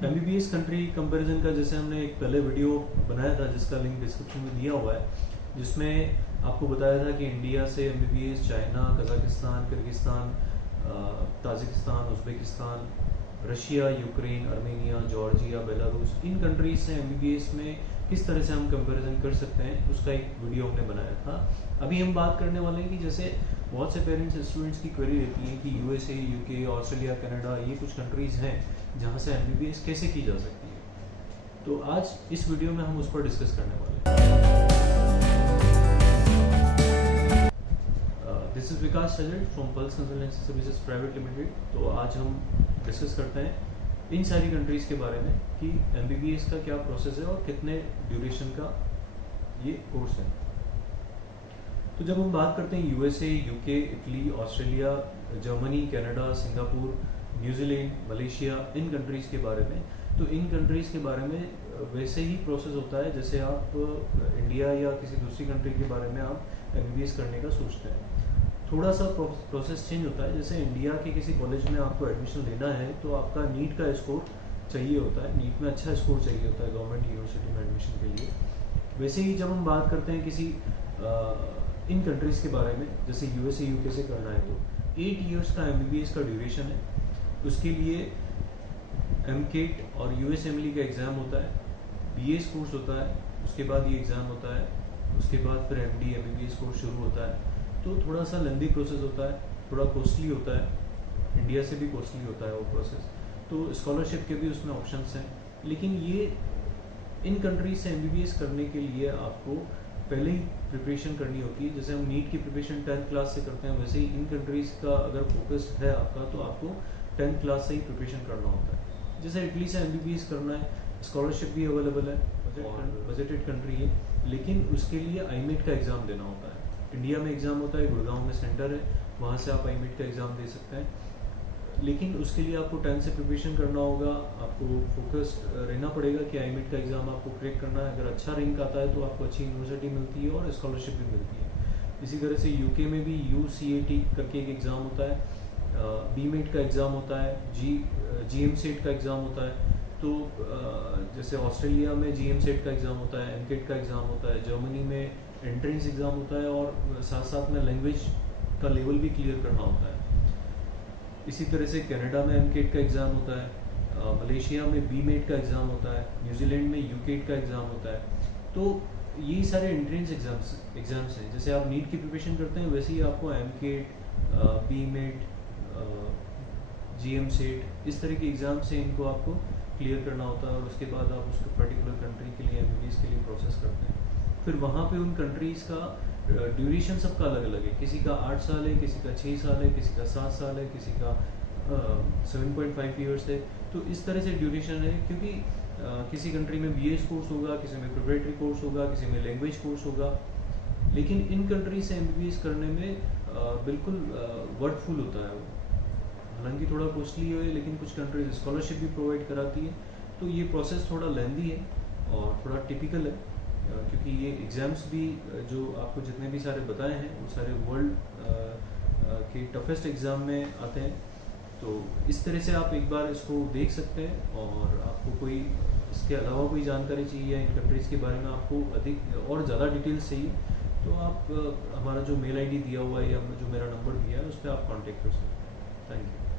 MBBS country comparison का जैसे हमने एक पहले वीडियो बनाया था जिसका लिंक डिस्क्रिप्शन में दिया हुआ है, जिसमें आपको बताया था कि इंडिया से MBBS China, Kazakhstan, Kyrgyzstan, Tajikistan, Uzbekistan, Russia, Ukraine, Armenia, Georgia, Belarus, इन कंट्रीज से एमबीबीएस में किस तरह से हम कंपैरिजन कर सकते हैं उसका एक वीडियो हमने बनाया था। अभी हम बात करने वाले हैं कि जैसे बहुत से पेरेंट्स स्टूडेंट्स की क्वेरी रहती है कि यूएसए, यूके, ऑस्ट्रेलिया, कनाडा, ये कुछ कंट्रीज हैं जहाँ से एमबीबीएस कैसे की जा सकती है। तो आज इस वीडियो में हम उस पर डिस्कस करने वाले हैं। This is Vikas Sajal from pulse consultancy services private limited. तो आज हम डिस्कस करते हैं इन सारी कंट्रीज के बारे में कि एमबीबीएस का क्या प्रोसेस है और कितने ड्यूरेशन का ये कोर्स है। तो जब हम बात करते हैं USA, UK, Italy, Australia, Germany, Canada, Singapore, New Zealand, Malaysia, इन कंट्रीज़ के बारे में, तो इन कंट्रीज़ के बारे में वैसे ही प्रोसेस होता है जैसे आप इंडिया या किसी दूसरी कंट्री के बारे में आप एमबीबीएस करने का सोचते हैं। थोड़ा सा प्रोसेस चेंज होता है। जैसे इंडिया के किसी कॉलेज में आपको एडमिशन लेना है तो आपका नीट का स्कोर चाहिए होता है, नीट में अच्छा स्कोर चाहिए होता है गवर्नमेंट यूनिवर्सिटी में एडमिशन के लिए। वैसे ही जब हम बात करते हैं किसी इन कंट्रीज़ के बारे में, जैसे यूएसए, यूके से करना है तो 8 इयर्स का एमबीबीएस का ड्यूरेशन है। उसके लिए एमकेट और यूएसएमएलई का एग्ज़ाम होता है, बीएस कोर्स होता है, उसके बाद ये एग्ज़ाम होता है, उसके बाद फिर एमडी एमबीबीएस कोर्स शुरू होता है। तो थोड़ा सा लेंदी प्रोसेस होता है, थोड़ा कॉस्टली होता है, इंडिया से भी कॉस्टली होता है वो प्रोसेस। तो स्कॉलरशिप के भी उसमें ऑप्शंस हैं। लेकिन ये इन कंट्रीज से एमबीबीएस करने के लिए आपको पहले ही प्रिपरेशन करनी होती है। जैसे हम नीट की प्रिपरेशन 10th क्लास से करते हैं, वैसे ही इन कंट्रीज़ का अगर फोकस है आपका तो आपको 10th क्लास से ही प्रिपरेशन करना होता है। जैसे इटली से एमबीबीएस करना है, स्कॉलरशिप भी अवेलेबल है और बजटेड कंट्री है, लेकिन उसके लिए आईमेट का एग्ज़ाम देना होता है। इंडिया में एग्ज़ाम होता है, गुड़गांव में सेंटर है, वहाँ से आप आईमेट का एग्ज़ाम दे सकते हैं। लेकिन उसके लिए आपको 10 से प्रिपरेशन करना होगा, आपको फोकस रहना पड़ेगा कि आईमेट का एग्ज़ाम आपको क्रैक करना है। अगर अच्छा रैंक आता है तो आपको अच्छी यूनिवर्सिटी मिलती है और स्कॉलरशिप भी मिलती है। इसी तरह से यूके में भी UCAT करके एक एग्ज़ाम होता है, बीमेट का एग्ज़ाम होता है, GMCET का एग्ज़ाम होता है। तो जैसे ऑस्ट्रेलिया में GMCET का एग्ज़ाम होता है, एमकेट का एग्ज़ाम होता है, जर्मनी में एंट्रेंस एग्ज़ाम होता है और साथ साथ में लैंग्वेज का लेवल भी क्लियर करना होता है। इसी तरह से कनाडा में एमकेट का एग्ज़ाम होता है, मलेशिया में बीमेट का एग्ज़ाम होता है, न्यूजीलैंड में यूकेट का एग्ज़ाम होता है। तो यही सारे एंट्रेंस एग्ज़ाम्स हैं। जैसे आप नीट की प्रिपरेशन करते हैं वैसे ही आपको एमकेट, बीमेट, GMCET, इस तरह के एग्ज़ाम से इनको आपको क्लियर करना होता है और उसके बाद आप उसको पर्टिकुलर कंट्री के लिए एमबीबीएस के लिए प्रोसेस करते हैं। फिर वहाँ पे उन कंट्रीज़ का ड्यूरेशन सबका अलग अलग है। किसी का 8 साल है, किसी का 6 साल है, किसी का 7 साल है, किसी का 7.5 ईयर्स है। तो इस तरह से ड्यूरेशन है, क्योंकि किसी कंट्री में BS कोर्स होगा, किसी में प्रिपरेटरी कोर्स होगा, किसी में लैंग्वेज कोर्स होगा। लेकिन इन कंट्री से एमबीबीएस करने में बिल्कुल वर्थफुल होता है वो। हालांकि थोड़ा कॉस्टली है, लेकिन कुछ कंट्रीज स्कॉलरशिप भी प्रोवाइड कराती है। तो ये प्रोसेस थोड़ा लेंदी है और थोड़ा टिपिकल है, क्योंकि ये एग्ज़ाम्स भी जो आपको जितने भी सारे बताए हैं वो सारे वर्ल्ड के टफेस्ट एग्ज़ाम में आते हैं। तो इस तरह से आप एक बार इसको देख सकते हैं। और आपको कोई इसके अलावा कोई जानकारी चाहिए या इन कंट्रीज़ के बारे में आपको अधिक और ज़्यादा डिटेल्स चाहिए तो आप हमारा जो मेल ID दिया हुआ है या जो मेरा नंबर दिया है उस पर आप कॉन्टेक्ट कर सकते हैं। Thank you.